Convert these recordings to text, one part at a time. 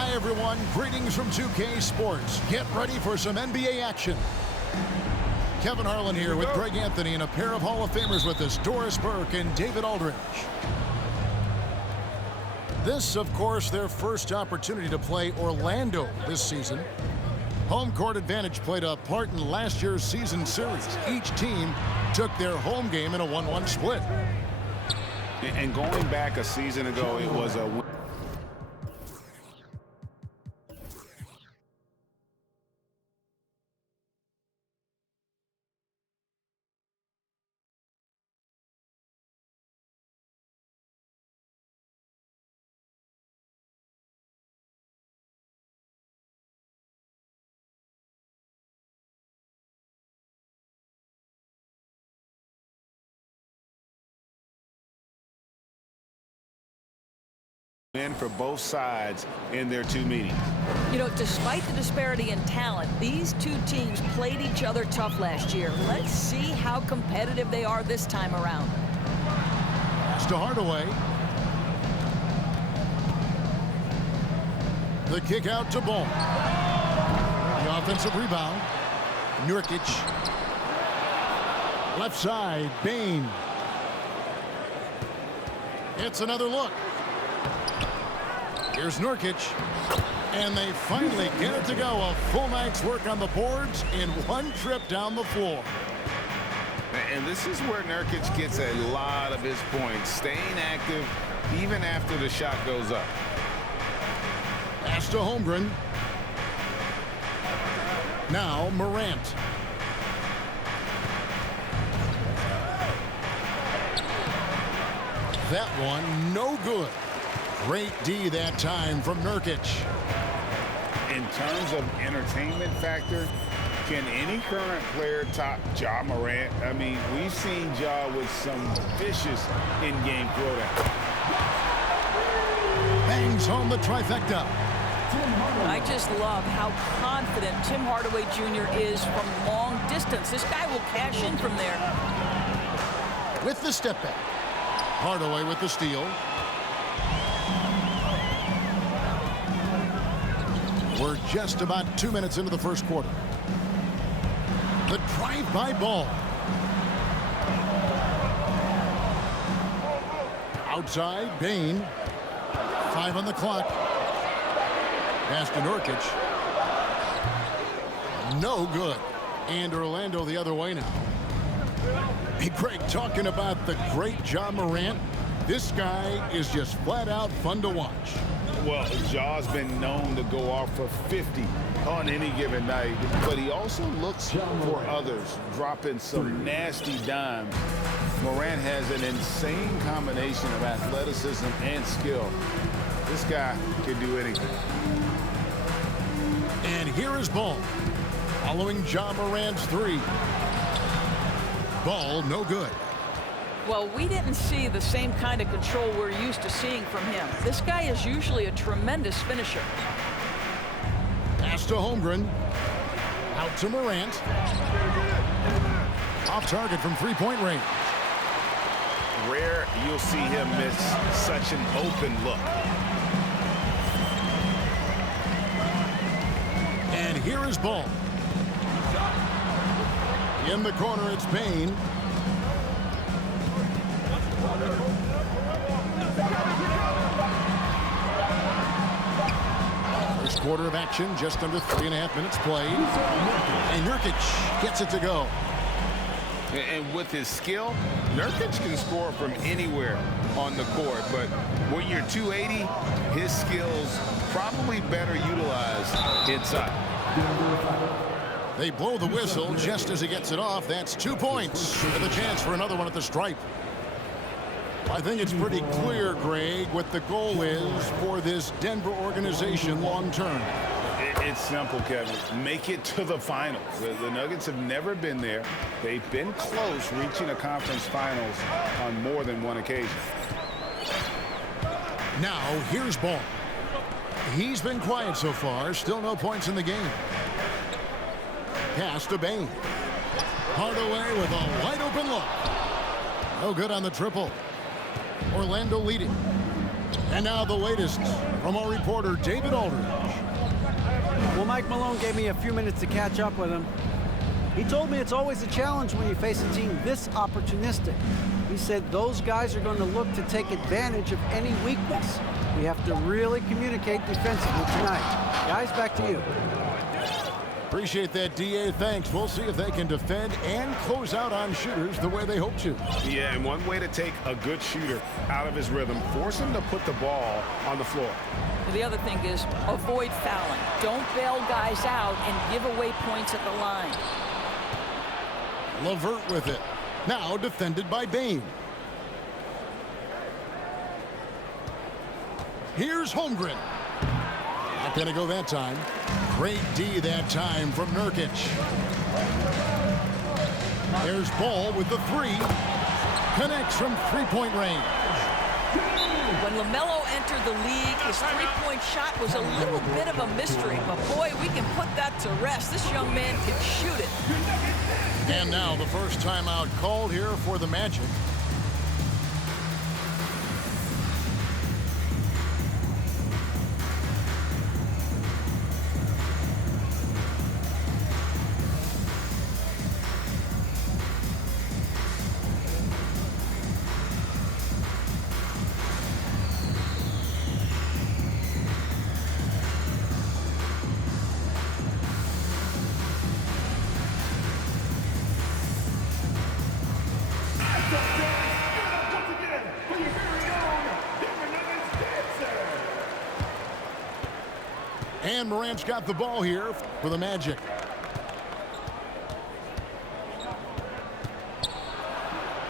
Hi, everyone. Greetings from 2K Sports. Get ready for some NBA action. Kevin Harlan here with Greg Anthony and a pair of Hall of Famers with us, Doris Burke and David Aldridge. This, of course, their first opportunity to play Orlando this season. Home court advantage played a part in last year's season series. Each team took their home game in a 1-1 split. And going back a season ago, it was a win. For both sides in their two meetings. You know, despite the disparity in talent, these two teams played each other tough last year. Let's see how competitive they are this time around. Pass to Hardaway. The kick out to Ball. The offensive rebound. Nurkic. Left side, Bain. It's another look. Here's Nurkic, and they finally get it to go. A full night's work on the boards in one trip down the floor. And this is where Nurkic gets a lot of his points, staying active even after the shot goes up. Pass to Holmgren. Now Morant. That one, no good. Great D that time from Nurkic. In terms of entertainment factor, can any current player top Ja Morant? I mean, we've seen Ja with some vicious in-game throwdown. Bangs home the trifecta. I just love how confident Tim Hardaway Jr. is from long distance. This guy will cash in from there. With the step back. Hardaway with the steal. We're just about 2 minutes into the first quarter. The drive-by Ball. Outside, Bain. 5 on the clock. Pass to Nurkic. No good. And Orlando the other way now. Hey, Greg, talking about the great Ja Morant, this guy is just flat out fun to watch. Well, Ja's been known to go off for 50 on any given night, but he also looks for others, dropping some nasty dimes. Morant has an insane combination of athleticism and skill. This guy can do anything. And here is Ball, following Ja Morant's three. Ball, no good. Well, we didn't see the same kind of control we're used to seeing from him. This guy is usually a tremendous finisher. Pass to Holmgren. Out to Morant. Off target from three-point range. Rare you'll see him miss such an open look. And here is Ball. In the corner, it's Bain. First quarter of action, just under 3.5 minutes played. And Nurkic gets it to go. And with his skill, Nurkic can score from anywhere on the court. But when you're 280, his skills probably better utilized inside. They blow the whistle just as he gets it off. That's 2 points with a chance for another one at the stripe. I think it's pretty clear, Greg, what the goal is for this Denver organization long term. It's simple, Kevin. Make it to the finals. The Nuggets have never been there. They've been close reaching a conference finals on more than one occasion. Now, here's Ball. He's been quiet so far. Still no points in the game. Pass to Bain. Hardaway with a wide-open look. No good on the triple. Orlando leading. And now the latest from our reporter, David Aldridge. Well, Mike Malone gave me a few minutes to catch up with him. He told me it's always a challenge when you face a team this opportunistic. He said those guys are going to look to take advantage of any weakness. We have to really communicate defensively tonight. Guys, back to you. Appreciate that, D.A. Thanks. We'll see if they can defend and close out on shooters the way they hope to. Yeah, and one way to take a good shooter out of his rhythm, force him to put the ball on the floor. The other thing is avoid fouling. Don't bail guys out and give away points at the line. LeVert with it. Now defended by Bane. Here's Holmgren. Not going to go that time. Great D that time from Nurkic. There's Ball with the three. Connects from three-point range. When LaMelo entered the league, his three-point shot was a little bit of a mystery. But, boy, we can put that to rest. This young man can shoot it. And now the first timeout called here for the Magic. And Morant's got the ball here for the Magic.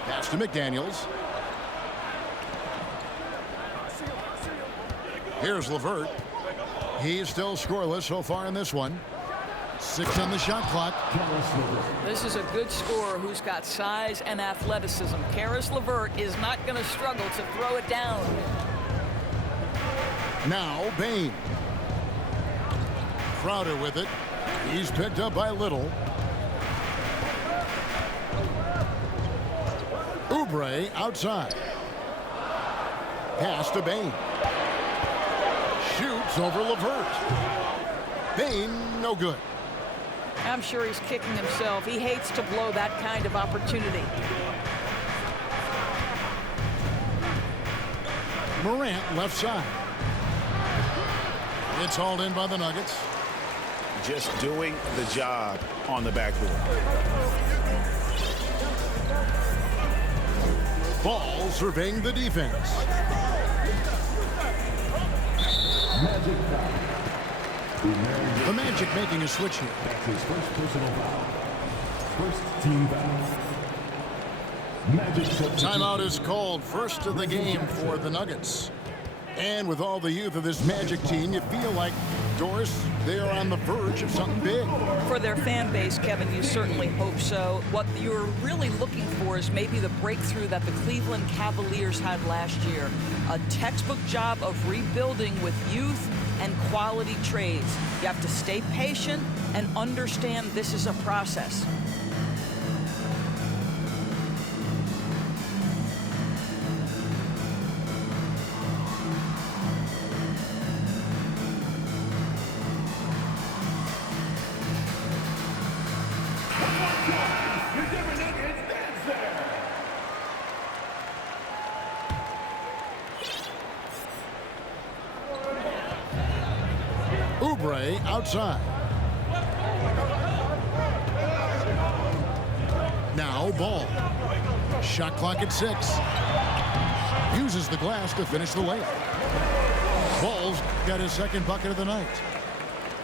Pass to McDaniels. Here's LeVert. He's still scoreless so far in this one. 6 on the shot clock. This is a good scorer who's got size and athleticism. Karis LeVert is not going to struggle to throw it down. Now Bane. Crowder with it. He's picked up by Little. Oubre outside. Pass to Bane. Shoots over LeVert. Bane, no good. I'm sure he's kicking himself. He hates to blow that kind of opportunity. Morant left side. It's hauled in by the Nuggets. Just doing the job on the backboard. Ball surveying the defense. The Magic making a switch here. That's his first personal foul. First team foul. Magic substitute. Timeout is called. First of the game for the Nuggets. And with all the youth of this Magic team, you feel like, Doris, they are on the verge of something big. For their fan base, Kevin, you certainly hope so. What you're really looking for is maybe the breakthrough that the Cleveland Cavaliers had last year. A textbook job of rebuilding with youth and quality trades. You have to stay patient and understand this is a process. Oubre outside. Now Ball. Shot clock at 6. Uses the glass to finish the layup. Ball's got his second bucket of the night.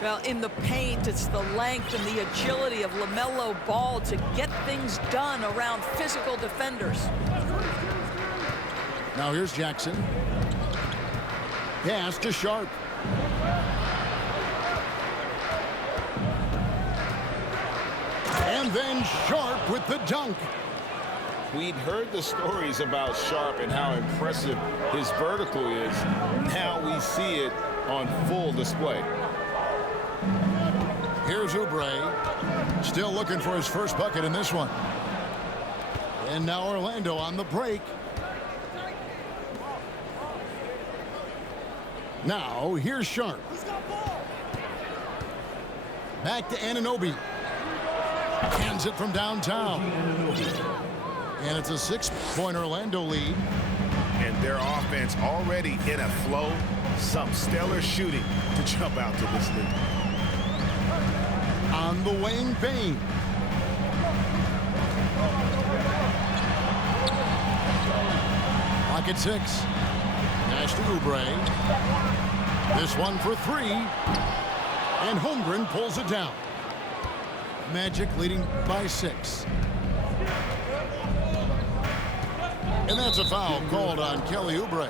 Well, in the paint, it's the length and the agility of LaMelo Ball to get things done around physical defenders. Now here's Jackson. Pass to Sharp. And then Sharp with the dunk. We'd heard the stories about Sharp and how impressive his vertical is. Now we see it on full display. Here's Oubre. Still looking for his first bucket in this one. And now Orlando on the break. Now, here's Sharp. Back to Anunoby. Hands it from downtown. And it's a 6-point Orlando lead. And their offense already in a flow. Some stellar shooting to jump out to this lead. On the wing, Bane. Pocket 6. Pass to Oubre. This one for 3. And Holmgren pulls it down. Magic leading by 6. And that's a foul called on Kelly Oubre.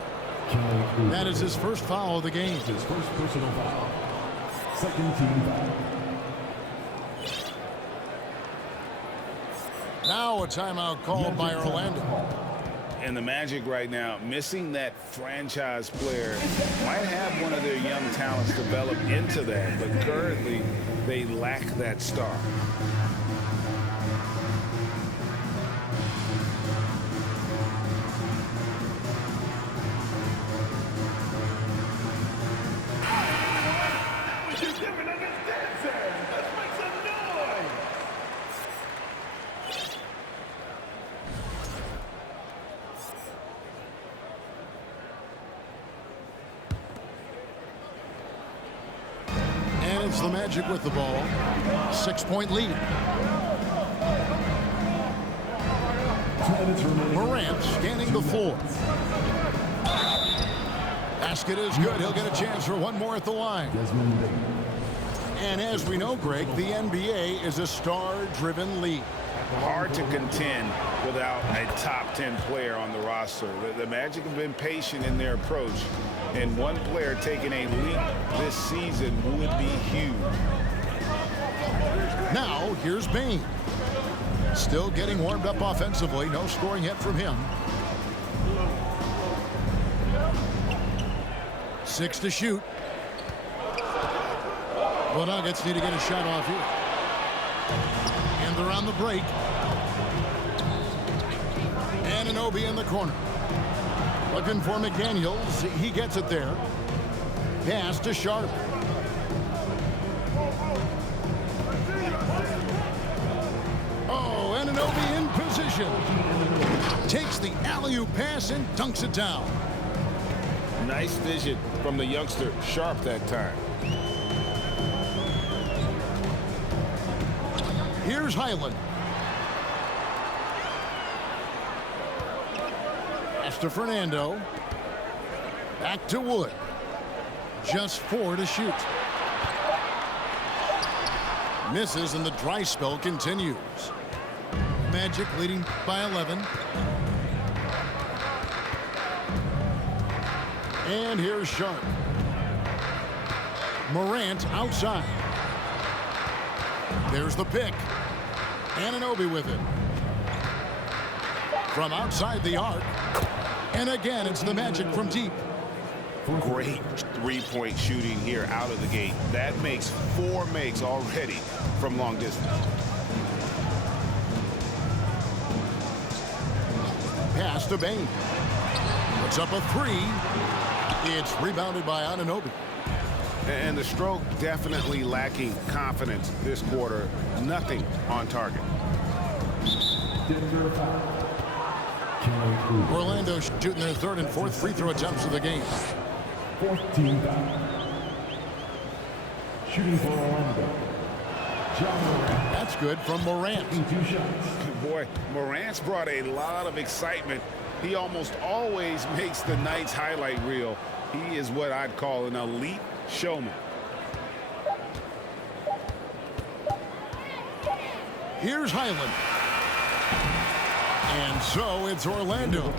That is his first foul of the game. His first personal foul. Second team foul. Now a timeout called by Orlando. And the Magic right now, missing that franchise player, might have one of their young talents develop into that, but currently they lack that star. It's the Magic with the ball. 6-point lead. Morant scanning the floor. Basket is good. He'll get a chance for one more at the line. And as we know, Greg, the NBA is a star-driven league. Hard to contend without a top 10 player on the roster. The Magic have been patient in their approach, and one player taking a leap this season would be huge. Now, here's Bane. Still getting warmed up offensively. No scoring yet from him. 6 to shoot. The Nuggets need to get a shot off here. And they're on the break. Anunoby in the corner. Looking for McDaniels. He gets it there. Pass to Sharp. Oh, Anunoby in position. Takes the alley-oop pass and dunks it down. Nice vision from the youngster, Sharp, that time. Here's Highland. Pass to Fernando. Back to Wood. Just 4 to shoot. Misses and the dry spell continues. Magic leading by 11. And here's Sharp. Morant outside. There's the pick. Anunoby with it. From outside the arc. And again, it's the Magic from deep. Great three-point shooting here out of the gate. That makes 4 makes already from long distance. Pass to Bane. Puts up a 3. It's rebounded by Anunoby. And the stroke definitely lacking confidence this quarter. Nothing on target. Orlando shooting their 3rd and 4th free throw attempts of the game. 4th team foul. Shooting for Orlando. That's good from Morant. 2 shots. Boy, Morant's brought a lot of excitement. He almost always makes the night's highlight reel. He is what I'd call an elite showman. Here's Highland. And so it's Orlando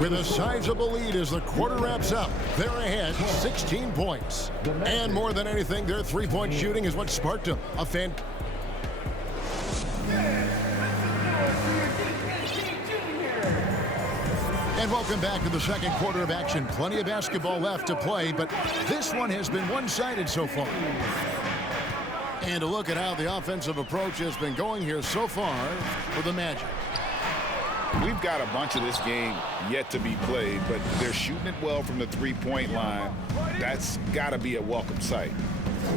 with a sizable lead as the quarter wraps up. They're ahead 16 points. And more than anything, their three-point shooting is what sparked a fan. And welcome back to the second quarter of action. Plenty of basketball left to play, but this one has been one-sided so far. And a look at how the offensive approach has been going here so far for the Magic. We've They've got a bunch of this game yet to be played, but they're shooting it well from the three-point line. That's got to be a welcome sight.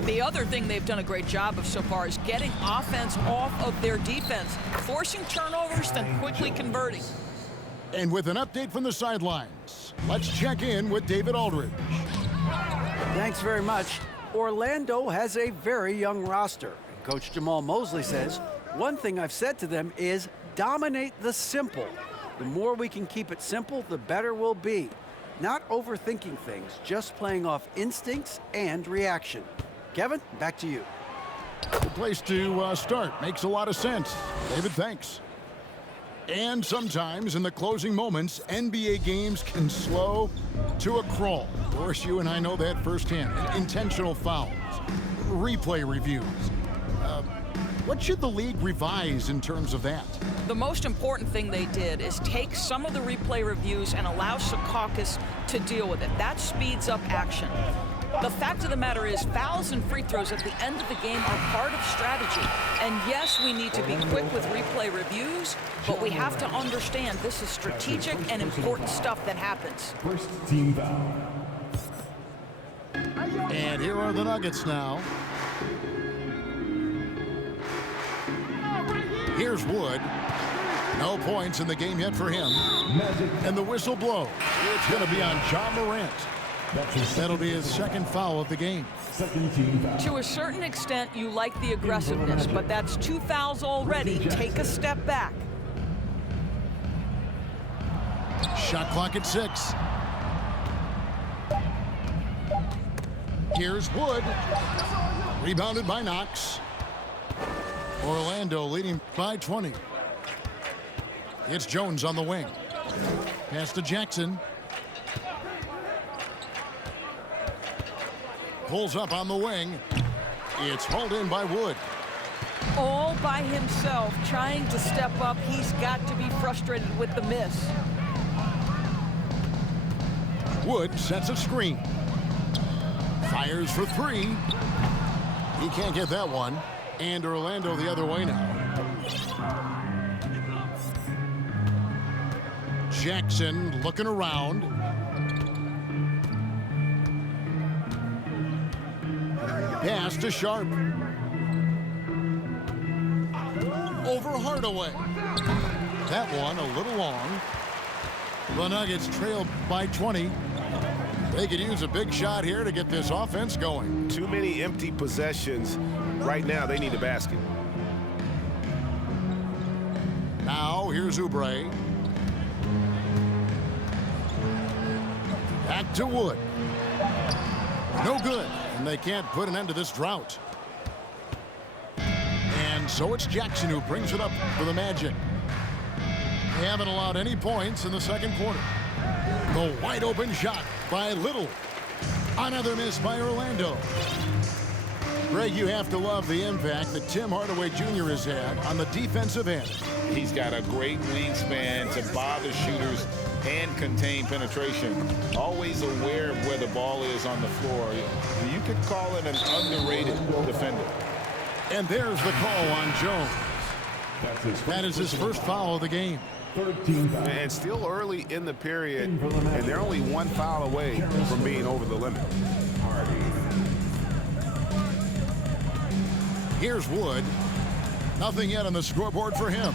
The other thing they've done a great job of so far is getting offense off of their defense, forcing turnovers, then quickly converting. And with an update from the sidelines, let's check in with David Aldridge. Thanks very much. Orlando has a very young roster. Coach Jamal Mosley says, one thing I've said to them is dominate the simple. The more we can keep it simple, the better we'll be. Not overthinking things, just playing off instincts and reaction. Kevin, back to you. Good place to start. Makes a lot of sense. David, thanks. And sometimes in the closing moments, NBA games can slow to a crawl. Of course, you and I know that firsthand. Intentional fouls, replay reviews. What should the league revise in terms of that? The most important thing they did is take some of the replay reviews and allow Secaucus to deal with it. That speeds up action. The fact of the matter is fouls and free throws at the end of the game are part of strategy. And yes, we need to be quick with replay reviews, but we have to understand this is strategic and important stuff that happens. First team foul. And here are the Nuggets now. Here's Wood. No points in the game yet for him. And the whistle blows. It's going to be on Ja Morant. That'll be his second foul of the game. Second team foul. To a certain extent, you like the aggressiveness, but that's 2 fouls already. Take a step back. Shot clock at 6. Here's Wood. Rebounded by Knox. Orlando leading by 20. It's Jones on the wing. Pass to Jackson. Pulls up on the wing. It's hauled in by Wood. All by himself, trying to step up. He's got to be frustrated with the miss. Wood sets a screen. Fires for 3. He can't get that one. And Orlando the other way now. Jackson looking around. Pass to Sharp. Over Hardaway. That one a little long. The Nuggets trail by 20. They could use a big shot here to get this offense going. Too many empty possessions. Right now, they need a basket. Now, here's Oubre. Back to Wood. No good. And they can't put an end to this drought. And so it's Jackson who brings it up for the Magic. They haven't allowed any points in the second quarter. The wide open shot by Little. Another miss by Orlando. Greg, you have to love the impact that Tim Hardaway Jr. has had on the defensive end. He's got a great wingspan to bother shooters and contain penetration. Always aware of where the ball is on the floor. You could call it an underrated defender. And there's the call on Jones. That is his first foul of the game. Third team foul. And still early in the period, and they're only 1 foul away from being over the limit. Here's Wood. Nothing yet on the scoreboard for him.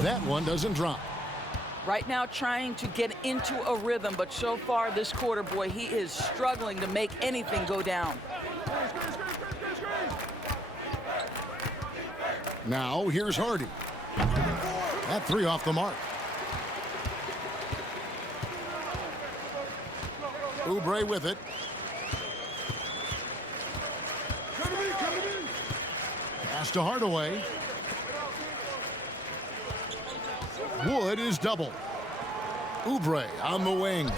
That one doesn't drop. Right now trying to get into a rhythm, but so far this quarter, boy, he is struggling to make anything go down. Now here's Hardy. That 3 off the mark. Oubre with it. Pass to Hardaway. Wood is double. Oubre on the wing.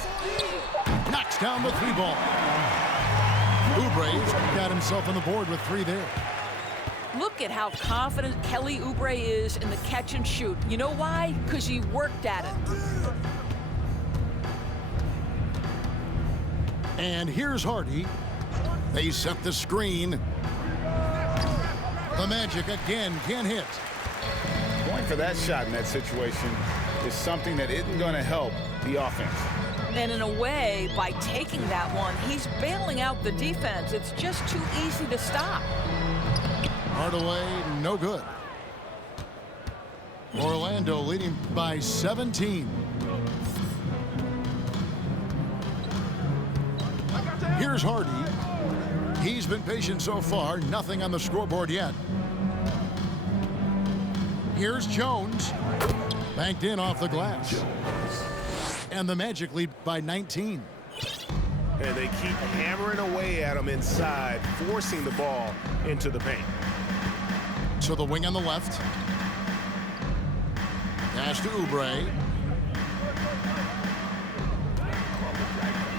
Knocks down the 3 ball. Oubre's got himself on the board with 3 there. Look at how confident Kelly Oubre is in the catch and shoot. You know why? Because he worked at it. And here's Hardy. They set the screen. The Magic again can't hit. Going for that shot in that situation is something that isn't going to help the offense. And in a way, by taking that one, he's bailing out the defense. It's just too easy to stop. Hardaway, no good. Orlando leading by 17. Here's Hardy. He's been patient so far. Nothing on the scoreboard yet. Here's Jones. Banked in off the glass. And the Magic lead by 19. And they keep hammering away at him inside, forcing the ball into the paint. To the wing on the left. Pass to Oubre.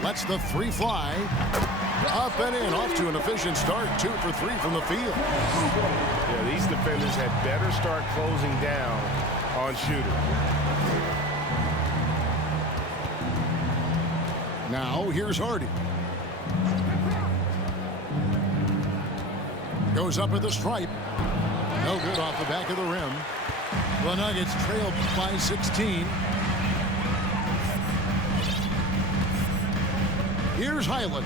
Lets the three fly. Up and in, off to an efficient start. 2 for 3 from the field. Yeah, these defenders had better start closing down on shooters. Now, here's Hardy. Goes up at the stripe. No good off the back of the rim. The Nuggets trail by 16. Here's Highland.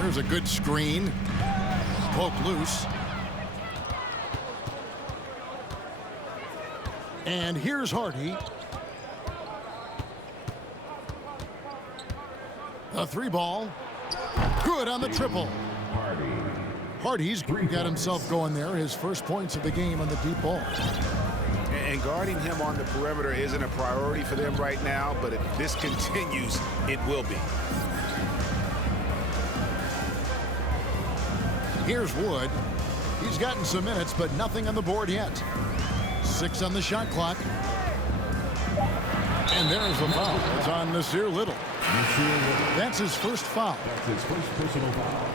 There's a good screen. Poke loose. And here's Hardy. A three ball. Good on the triple. Hardy's got himself going there. His first points of the game on the deep ball. And guarding him on the perimeter isn't a priority for them right now, but if this continues, it will be. Here's Wood. He's gotten some minutes, but nothing on the board yet. 6 on the shot clock. And there's the foul. It's on Nasir Little. That's his first foul. That's his first personal foul.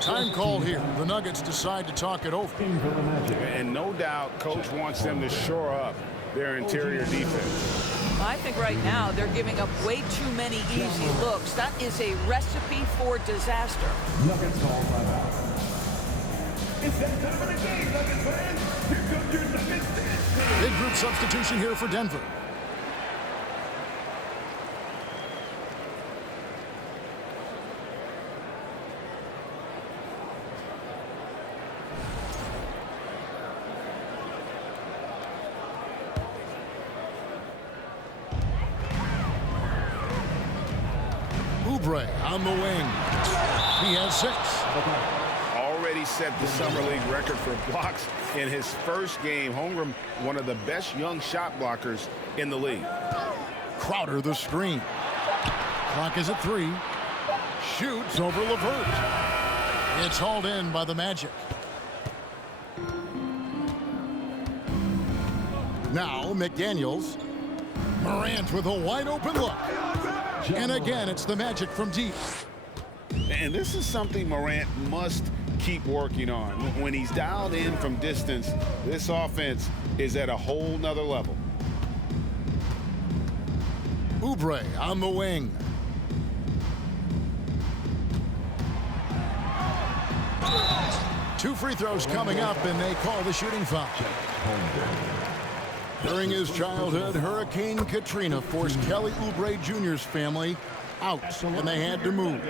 Time call here. The Nuggets decide to talk it over. And no doubt, Coach wants them to shore up their interior defense. I think right now they're giving up way too many easy looks. That is a recipe for disaster. Nuggets call timeout. It's that time of the game, Nuggets fans. Here comes your Nuggets dance. Big group substitution here for Denver. Oubre on the wing. He has 6. Already set the Summer League record for blocks in his first game. Holmgren, one of the best young shot blockers in the league. Crowder the screen. Clock is at 3. Shoots over LeVert. It's hauled in by the Magic. Now McDaniels. Morant with a wide open look. And again, it's the Magic from deep. And this is something Morant must keep working on. When he's dialed in from distance, this offense is at a whole nother level. Oubre on the wing. Two free throws coming up, and they call the shooting foul. During his childhood, Hurricane Katrina forced Kelly Oubre Jr.'s family out, and they had to move.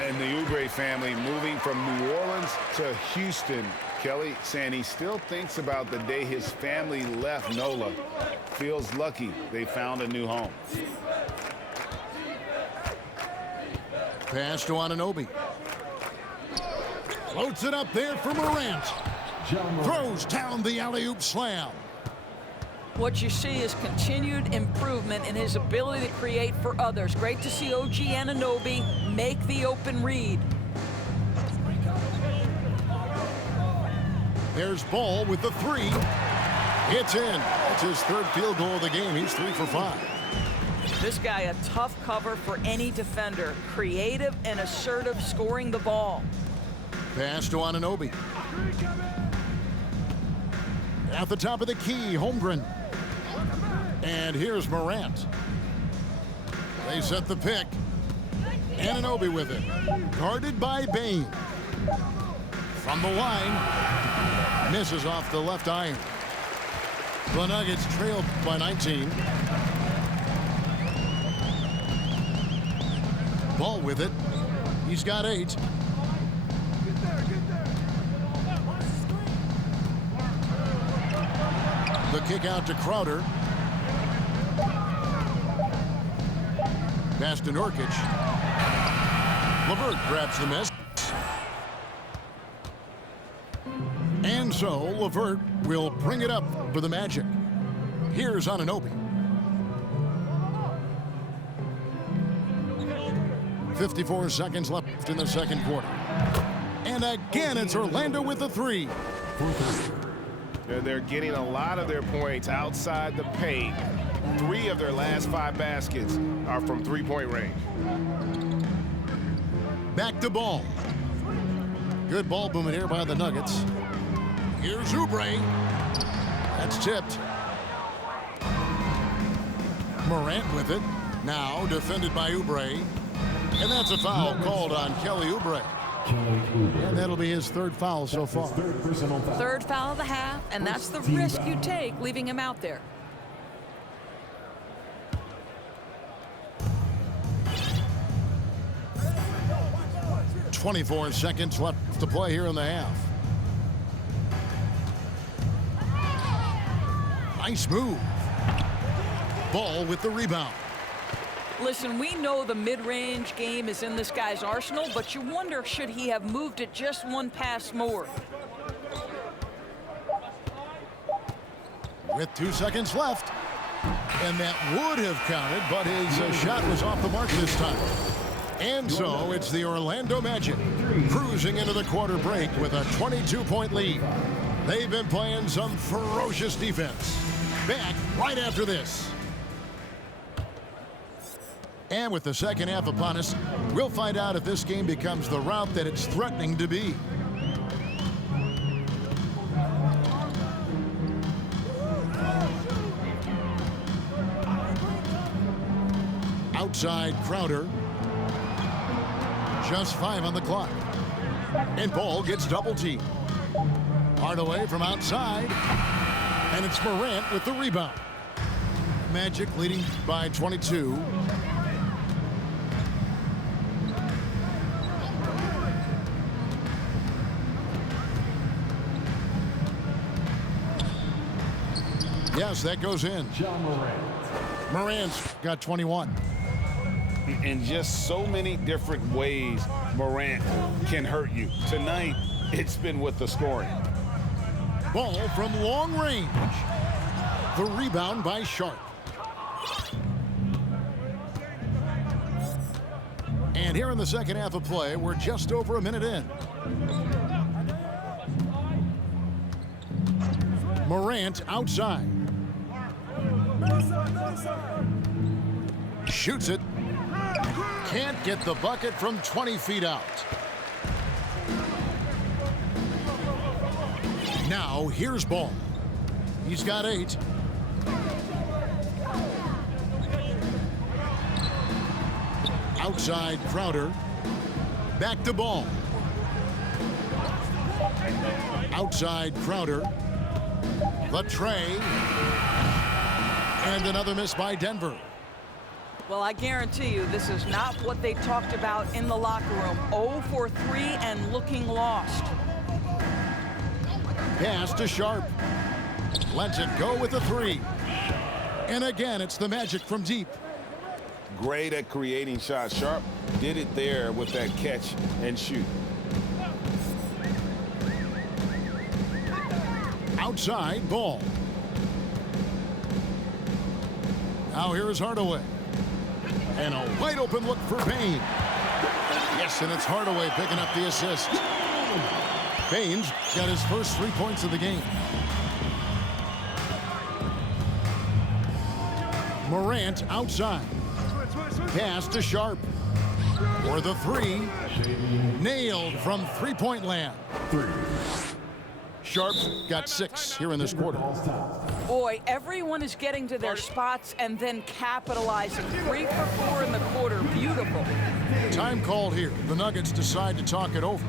And the Oubre family moving from New Orleans to Houston. Kelly saying he still thinks about the day his family left NOLA. Feels lucky they found a new home. Pass to Anunoby. Floats it up there for Morant. Throws down the alley-oop slam. What you see is continued improvement in his ability to create for others. Great to see OG Anunoby make the open read. There's Ball with the 3. It's in. That's his third field goal of the game. He's 3 for 5. This guy a tough cover for any defender. Creative and assertive scoring the ball. Pass to Anunoby. At the top of the key, Holmgren. And here's Morant. They set the pick. Anunoby with it. Guarded by Bain. From the line. Misses off the left iron. The Nuggets trailed by 19. Ball with it. He's got 8. The kick out to Crowder. Pass to Nurkic. LeVert grabs the miss. And so LeVert will bring it up for the Magic. Here's Anunoby. 54 seconds left in the second quarter. And again, it's Orlando with the 3. They're getting a lot of their points outside the paint. 3 of their last 5 baskets are from three-point range. Back to Ball. Good ball movement here by the Nuggets. Here's Oubre. That's tipped. Morant with it. Now defended by Oubre. And that's a foul called on Kelly Oubre. And that'll be his 3rd foul so far. 3rd foul of the half, and that's the risk you take leaving him out there. .24 seconds left to play here in the half. Nice move. Ball with the rebound. Listen, we know the mid-range game is in this guy's arsenal, but you wonder, should he have moved it just one pass more? With 2 seconds left. And that would have counted, but his shot was off the mark this time. And so it's the Orlando Magic cruising into the quarter break with a 22-point lead. They've been playing some ferocious defense. Back right after this. And with the second half upon us, we'll find out if this game becomes the rout that it's threatening to be. Outside Crowder. Just 5 on the clock. And Ball gets double teamed. Hardaway from outside. And it's Morant with the rebound. Magic leading by 22. Yes, that goes in. Morant's got 21. In just so many different ways, Morant can hurt you. Tonight, it's been with the scoring. Ball from long range. The rebound by Sharp. And here in the second half of play, we're just over a minute in. Morant outside. Shoots it. Can't get the bucket from 20 feet out. Now here's Ball. He's got 8. Outside Crowder. Back to Ball. Outside Crowder. The tray. And another miss by Denver. Well, I guarantee you this is not what they talked about in the locker room. 0 for 3 and looking lost. Pass to Sharp. Lets it go with a 3. And again, it's the Magic from deep. Great at creating shots. Sharp did it there with that catch and shoot. Outside Ball. Now here is Hardaway. And a wide open look for Payne. Yes, and it's Hardaway picking up the assist. Payne's got his first 3 points of the game. Morant outside. Pass to Sharp. For the 3. Nailed from three-point land. Sharp's got 6 here in this quarter. Boy, everyone is getting to their spots and then capitalizing. 3 for 4 in the quarter. Beautiful. Time called here. The Nuggets decide to talk it over.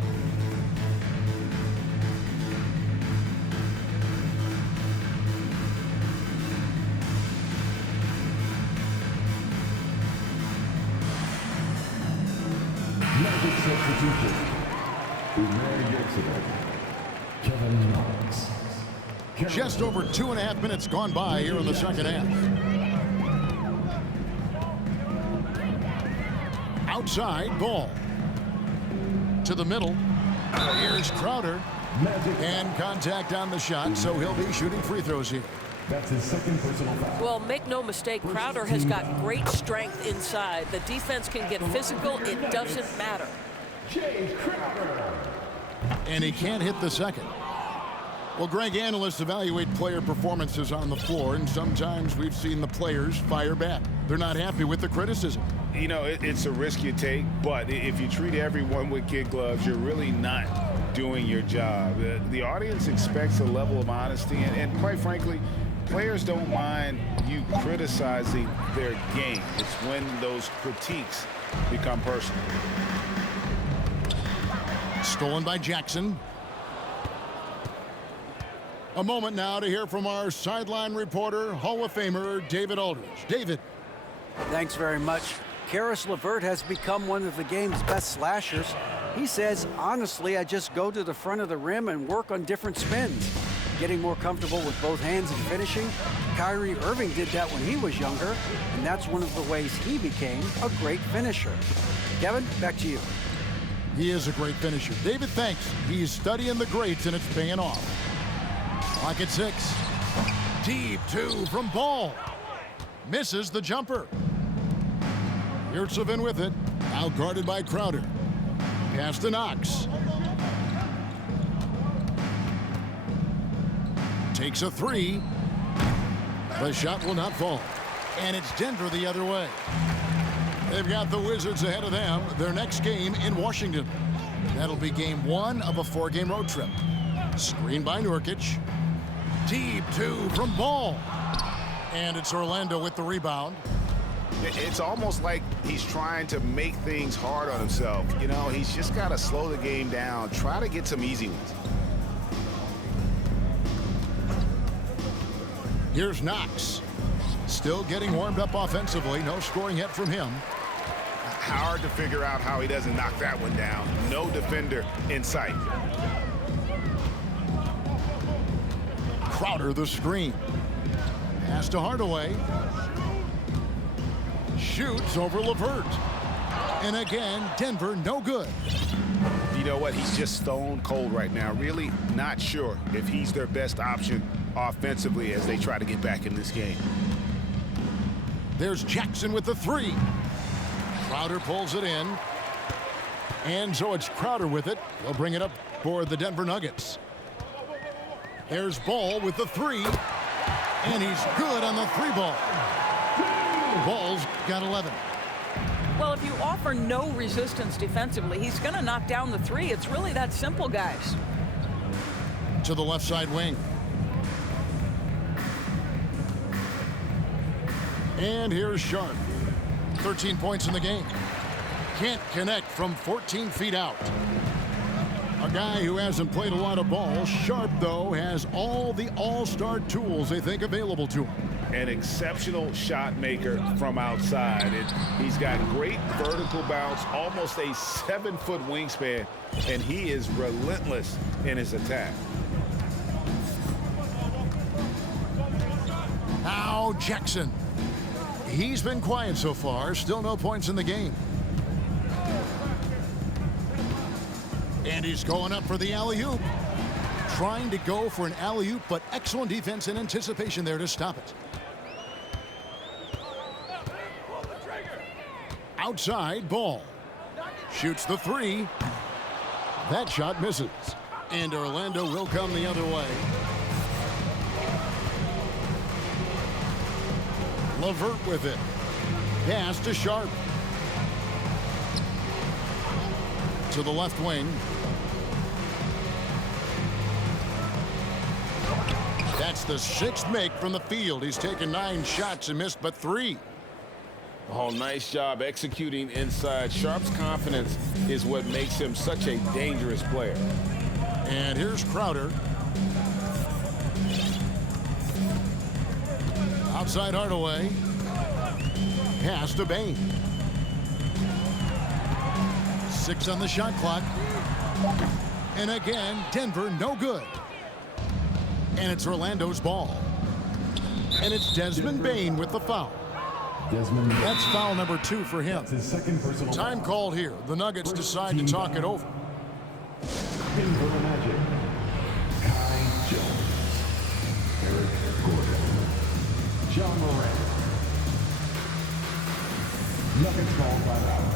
Just over 2.5 minutes gone by here in the second half. Outside, ball. To the middle. Here's Crowder. And contact on the shot, so he'll be shooting free throws here. That's his second personal foul. Well, make no mistake, Crowder has got great strength inside. The defense can get physical. It doesn't matter. Jay Crowder. And he can't hit the second. Well, Greg, analysts evaluate player performances on the floor, and sometimes we've seen the players fire back. They're not happy with the criticism. You know, it's a risk you take, but if you treat everyone with kid gloves, you're really not doing your job. The audience expects a level of honesty, and quite frankly, players don't mind you criticizing their game. It's when those critiques become personal. Stolen by Jackson. A moment now to hear from our sideline reporter, Hall of Famer David Aldridge. David. Thanks very much. Karis LeVert has become one of the game's best slashers. He says, honestly, I just go to the front of the rim and work on different spins. Getting more comfortable with both hands and finishing. Kyrie Irving did that when he was younger, and that's one of the ways he became a great finisher. Kevin, back to you. He is a great finisher. David, thanks. He's studying the greats, and it's paying off. Clock at 6. Deep two from Ball. Misses the jumper. Yurtseven with it. Out guarded by Crowder. Pass to Knox. Takes a three. The shot will not fall. And it's Denver the other way. They've got the Wizards ahead of them. Their next game in Washington. That'll be game 1 of a 4-game road trip. Screen by Nurkic. Deep two from Ball. And it's Orlando with the rebound. It's almost like he's trying to make things hard on himself. You know, he's just got to slow the game down. Try to get some easy ones. Here's Knox. Still getting warmed up offensively. No scoring yet from him. Hard to figure out how he doesn't knock that one down. No defender in sight. Crowder the screen. Pass to Hardaway. Shoots over LeVert. And again, Denver no good. You know what? He's just stone cold right now. Really not sure if he's their best option offensively as they try to get back in this game. There's Jackson with the three. Crowder pulls it in. And so it's Crowder with it. They'll bring it up for the Denver Nuggets. There's Ball with the three. And he's good on the three ball. Ball's got 11. Well, if you offer no resistance defensively, he's going to knock down the three. It's really that simple, guys. To the left side wing. And here's Sharp. 13 points in the game. Can't connect from 14 feet out. A guy who hasn't played a lot of ball. Sharp, though, has all the all-star tools they think available to him. An exceptional shot maker from outside. He's got great vertical bounce, almost a 7-foot wingspan, and he is relentless in his attack. Now Jackson. He's been quiet so far. Still no points in the game. And he's going up for the alley-oop. Trying to go for an alley-oop, but excellent defense and anticipation there to stop it. Outside, Ball. Shoots the three. That shot misses. And Orlando will come the other way. LeVert with it. Pass to Sharp. To the left wing. That's the 6th make from the field. He's taken 9 shots and missed but 3. Oh, nice job executing inside. Sharp's confidence is what makes him such a dangerous player. And here's Crowder. Outside Hardaway. Pass to Bain. 6 on the shot clock. And again, Denver no good. And it's Orlando's ball. And it's Desmond Bane with the foul. That's foul number 2 for him. His second personal Time called here. The Nuggets decide to talk it over. in for the Magic. Kai Jones. Eric Gordon. John Moran. Nuggets ball by out.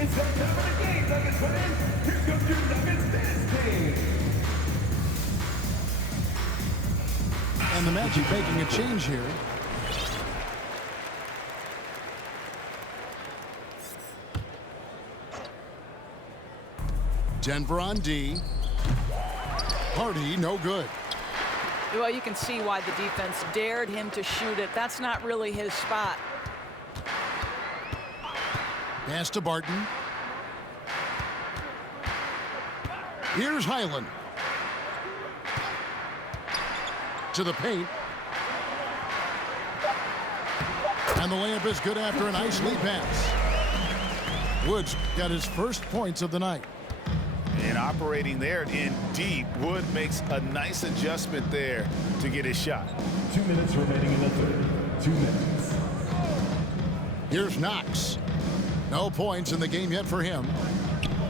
It's that time of the game, Nuggets fans. Here comes your Nuggets dance team. And the Magic making a change here. Denver on D. Hardy, no good. Well, you can see why the defense dared him to shoot it. That's not really his spot. Pass to Barton. Here's Highland. To the paint. And the layup is good after a nice lead pass. Woods got his first points of the night. And operating there in deep, Wood makes a nice adjustment there to get his shot. 2 minutes remaining in the third. 2 minutes. Here's Knox. No points in the game yet for him.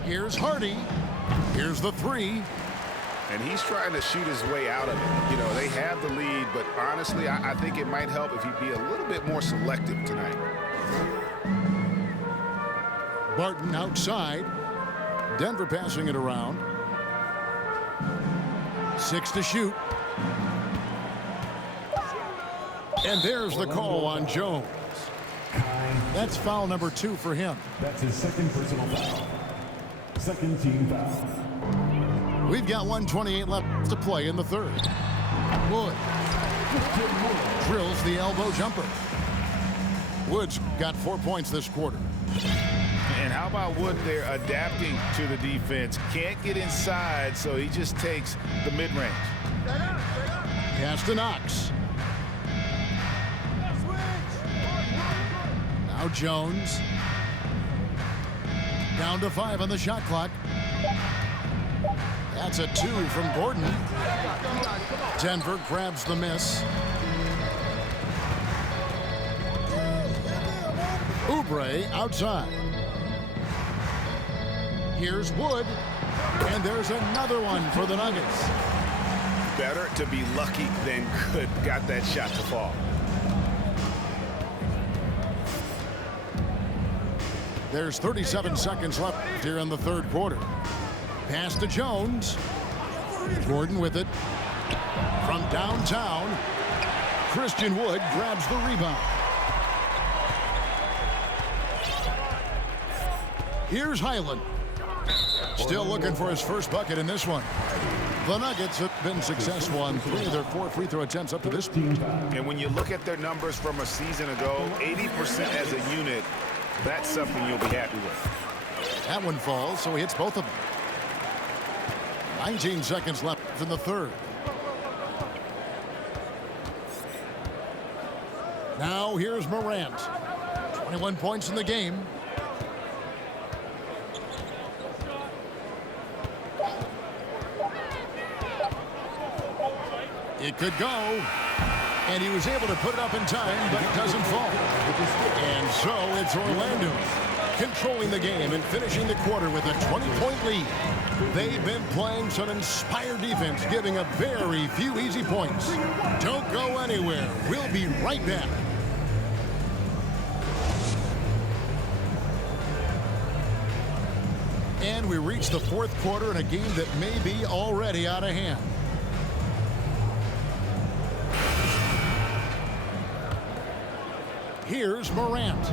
Here's Hardy. Here's the 3. And he's trying to shoot his way out of it. You know, they have the lead, but honestly, I think it might help if he'd be a little bit more selective tonight. Barton outside. Denver passing it around. 6 to shoot. And there's the call on Jones. That's foul number 2 for him. That's his second personal foul. Second team foul. We've got 1:28 left to play in the third. Wood drills the elbow jumper. Woods got 4 points this quarter. And how about Wood there adapting to the defense? Can't get inside, so he just takes the mid-range. Pass to Knox. Now Jones. Down to 5 on the shot clock. That's a 2 from Gordon. Denver grabs the miss. Oubre outside. Here's Wood. And there's another one for the Nuggets. Better to be lucky than good. Got that shot to fall. There's 37 seconds left here in the third quarter. Pass to Jones. Gordon with it. From downtown, Christian Wood grabs the rebound. Here's Highland. Still looking for his first bucket in this one. The Nuggets have been successful on 3 of their 4 free throw attempts up to this point. And when you look at their numbers from a season ago, 80% as a unit, that's something you'll be happy with. That one falls, so he hits both of them. 19 seconds left in the third. Now here's Morant. 21 points in the game. It could go. And he was able to put it up in time, but it doesn't fall. And so it's Orlando controlling the game and finishing the quarter with a 20-point lead. They've been playing some inspired defense, giving up very few easy points. Don't go anywhere. We'll be right back. And we reach the fourth quarter in a game that may be already out of hand. Here's Morant.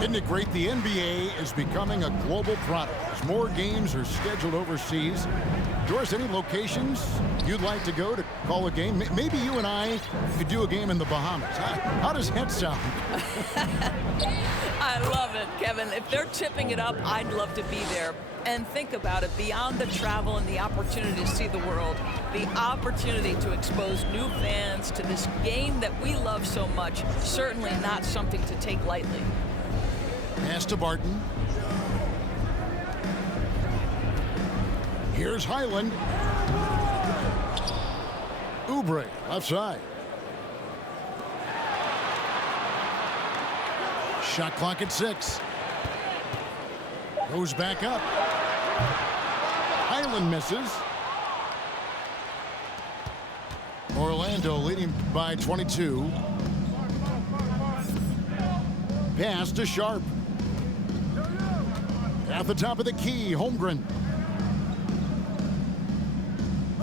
Isn't it great? The NBA is becoming a global product. As more games are scheduled overseas. Doris, any locations you'd like to go to call a game? Maybe you and I could do a game in the Bahamas. How does that sound? I love it, Kevin. If they're tipping it up, I'd love to be there. And think about it, beyond the travel and the opportunity to see the world, the opportunity to expose new fans to this game that we love so much, certainly not something to take lightly. Pass to Barton. Here's Highland. Oubre, left side. Shot clock at 6. Goes back up. Highland misses. Orlando leading by 22. Pass to Sharp. At the top of the key, Holmgren.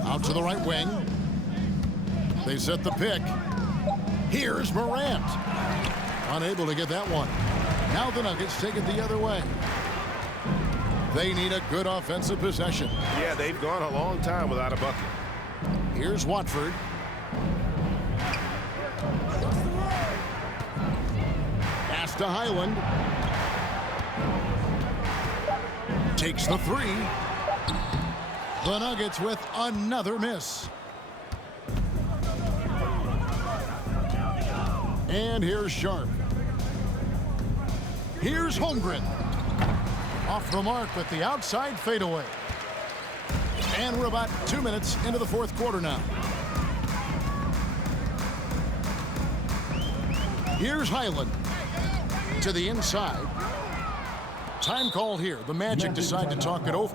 Out to the right wing. They set the pick. Here's Morant. Unable to get that one. Now the Nuggets take it the other way. They need a good offensive possession. Yeah, they've gone a long time without a bucket. Here's Watford. Pass to Highland. Takes the 3. The Nuggets with another miss. And here's Sharp. Here's Holmgren. Off the mark with the outside fadeaway. And we're about 2 minutes into the fourth quarter now. Here's Highland. To the inside. Time called here. The Magic decide to talk it over.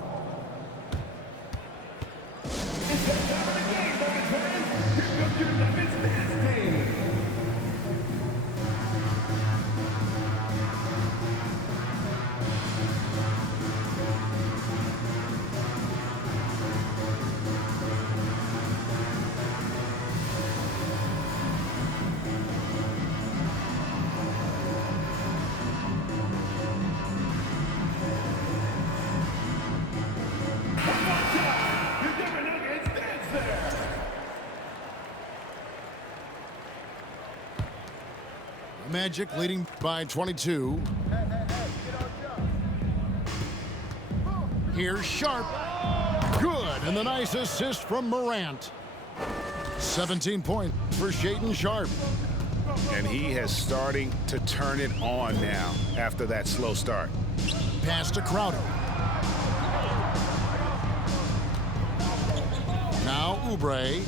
Magic leading by 22. Here's Sharp. Good, and the nice assist from Morant. 17 points for Shaedon Sharp. And he has starting to turn it on now after that slow start. Pass to Crowder. Now Oubre.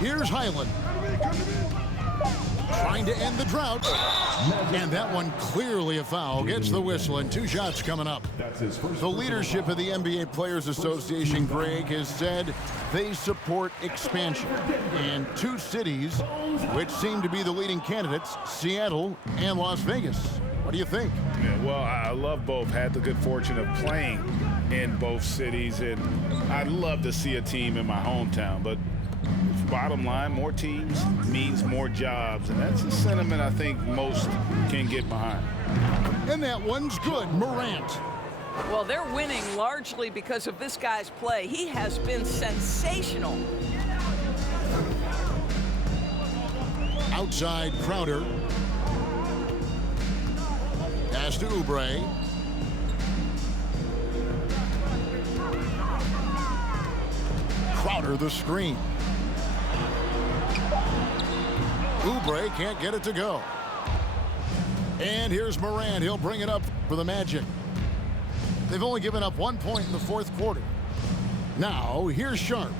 Here's Highland. Trying to end the drought. And that one clearly a foul. Gets the whistle and 2 shots coming up. The leadership of the NBA Players Association, Greg, has said they support expansion. And 2 cities, which seem to be the leading candidates, Seattle and Las Vegas. What do you think? Yeah, well, I love both. Had the good fortune of playing in both cities. And I'd love to see a team in my hometown. But bottom line, more teams means more jobs, and that's a sentiment I think most can get behind. And that one's good. Morant. Well, they're winning largely because of this guy's play. He has been sensational. Outside Crowder. Pass to Oubre. Crowder the screen. Oubre can't get it to go. And here's Morant. He'll bring it up for the Magic. They've only given up 1 point in the fourth quarter. Now, here's Sharp.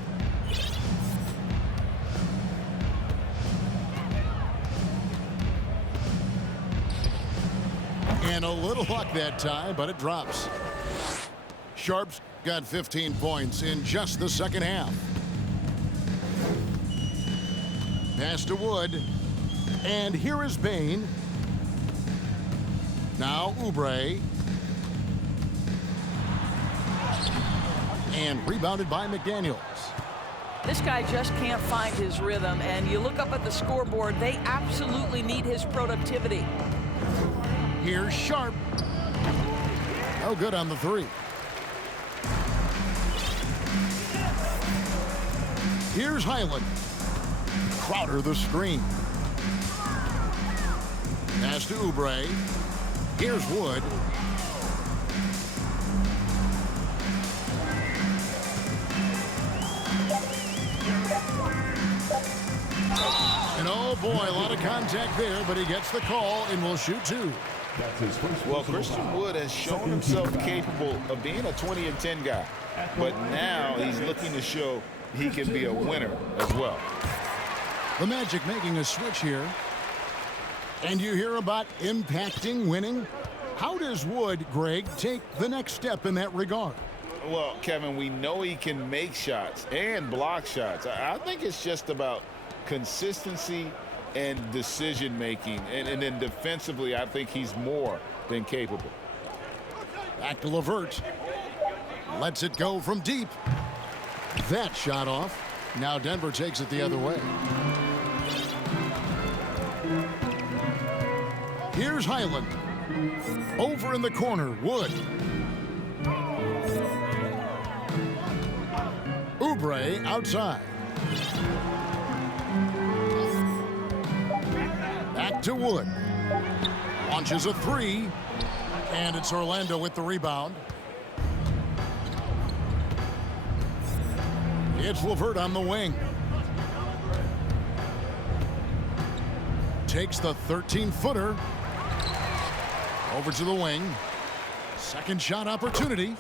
And a little luck that time, but it drops. Sharp's got 15 points in just the second half. Pass to Wood. And here is Bane. Now Oubre. And rebounded by McDaniels. This guy just can't find his rhythm, and you look up at the scoreboard, they absolutely need his productivity. Here's Sharp. Oh, good on the 3. Here's Highland. Crowder the screen. Pass to Oubre. Here's Wood. oh boy, a lot of contact there, but he gets the call and will shoot 2. That's his first Well, personal Christian foul. Wood has shown himself capable of being a 20-10 guy, but now he's looking to show he can be a winner as well. The Magic making a switch here. And you hear about impacting winning? How does Wood, Greg, take the next step in that regard? Well, Kevin, we know he can make shots and block shots. I think it's just about consistency and decision-making. And then defensively, I think he's more than capable. Back to LeVert. Lets it go from deep. That shot off. Now Denver takes it the other way. Here's Highland. Over in the corner, Wood. Oubre outside. Back to Wood. Launches a 3. And it's Orlando with the rebound. It's LeVert on the wing. Takes the 13-footer. Over to the wing. Second shot opportunity.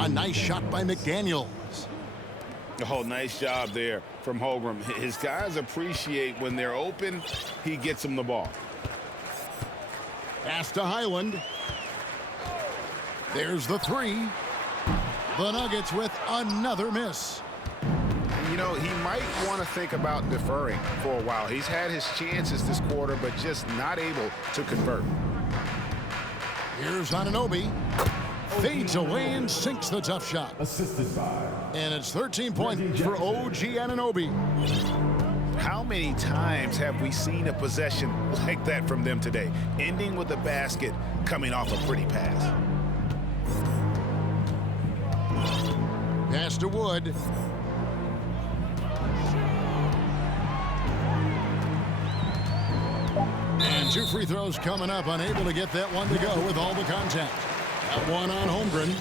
A nice shot by McDaniels. Oh, nice job there from Holmgren. His guys appreciate when they're open, he gets them the ball. Pass to Highland. There's the 3. The Nuggets with another miss. You know, he might want to think about deferring for a while. He's had his chances this quarter, but just not able to convert. Here's Anunoby. Fades away and sinks the tough shot. Assisted by. And it's 13 points for OG Anunoby. How many times have we seen a possession like that from them today, ending with a basket coming off a pretty pass? Pass to Wood. And 2 free throws coming up. Unable to get that one to go with all the contact. That one on Holmgren.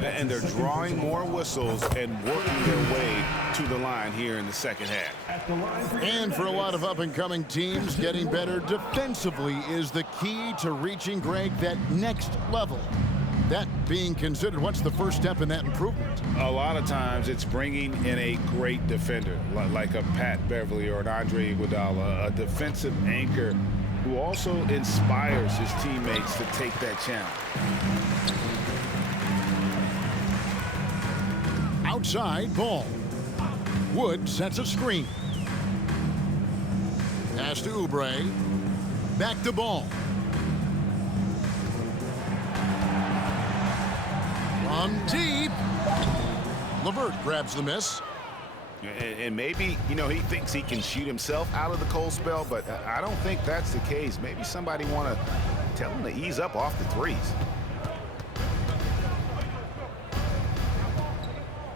And they're drawing more whistles and working their way to the line here in the second half. At the line for And for a lot of up-and-coming teams, getting better defensively is the key to reaching, Greg, that next level. That being considered, what's the first step in that improvement? A lot of times it's bringing in a great defender, like a Pat Beverly or an Andre Iguodala, a defensive anchor who also inspires his teammates to take that challenge. Outside ball. Wood sets a screen. Pass to Oubre. Back to Ball. From deep. LeVert grabs the miss. And maybe, you know, he thinks he can shoot himself out of the cold spell, but I don't think that's the case. Maybe somebody want to tell him to ease up off the threes.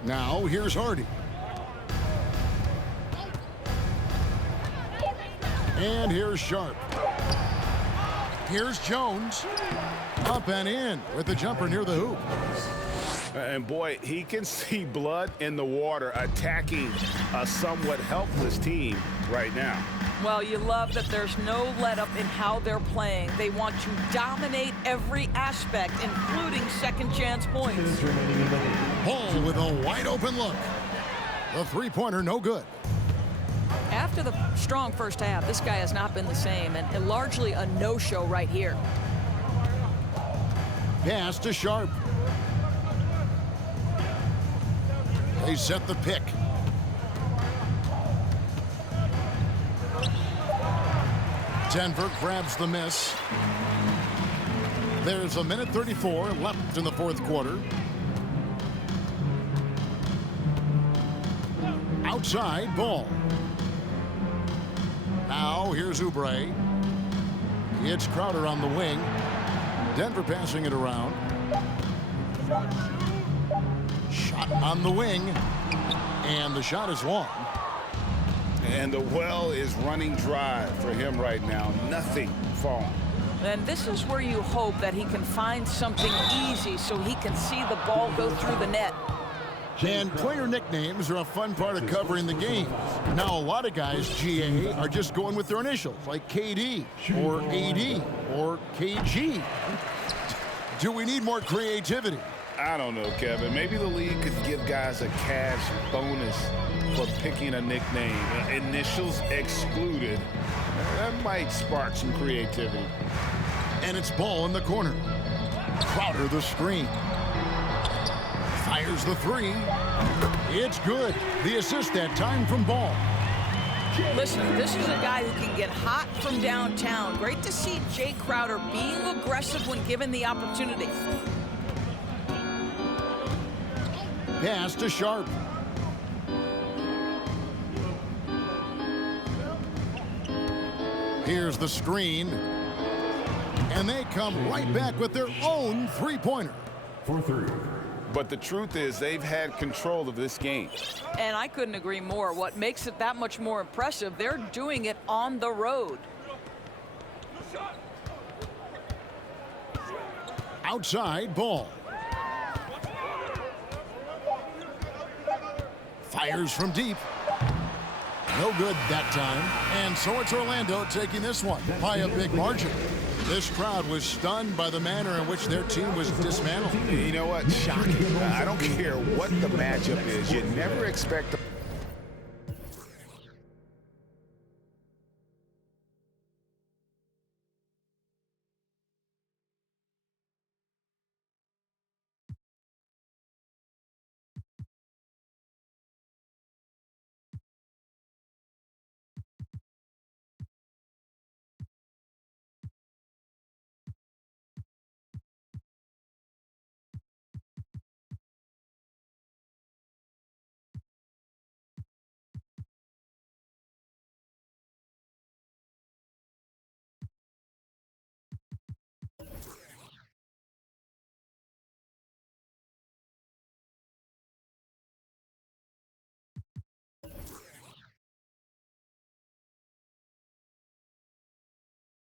Now here's Hardy. And here's Sharp. Here's Jones. Up and in with the jumper near the hoop. And boy, he can see blood in the water attacking a somewhat helpless team right now. Well, you love that there's no let-up in how they're playing. They want to dominate every aspect, including second-chance points. minutes remaining in the game. Hall with a wide-open look. The three-pointer no good. After the strong first half, this guy has not been the same, and largely a no-show right here. Pass to Sharp. They set the pick. Denver grabs the miss. There's a minute 34 left in the fourth quarter. Outside Ball. Now here's Oubre. It's Crowder on the wing. Denver passing it around. Shot on the wing. And the shot is long. And the well is running dry for him right now. Nothing falling. And this is where you hope that he can find something easy so he can see the ball go through the net. And player nicknames are a fun part of covering the game. Now, a lot of guys, GA, are just going with their initials, like KD, or AD, or KG. Do we need more creativity? I don't know, Kevin. Maybe the league could give guys a cash bonus for picking a nickname. Initials excluded. That might spark some creativity. And it's ball in the corner. Crowder the screen. Fires the three. It's good. The assist that time from Ball. Listen, this is a guy who can get hot from downtown. Great to see Jay Crowder being aggressive when given the opportunity. Pass to Sharp. Here's the screen. And they come right back with their own three-pointer. For three. But the truth is they've had control of this game. And I couldn't agree more. What makes it that much more impressive, they're doing it on the road. Outside Ball. Fires from deep. No good that time. And so it's Orlando taking this one by a big margin. This crowd was stunned by the manner in which their team was dismantled. You know what? Shocking. I don't care what the matchup is. You never expect to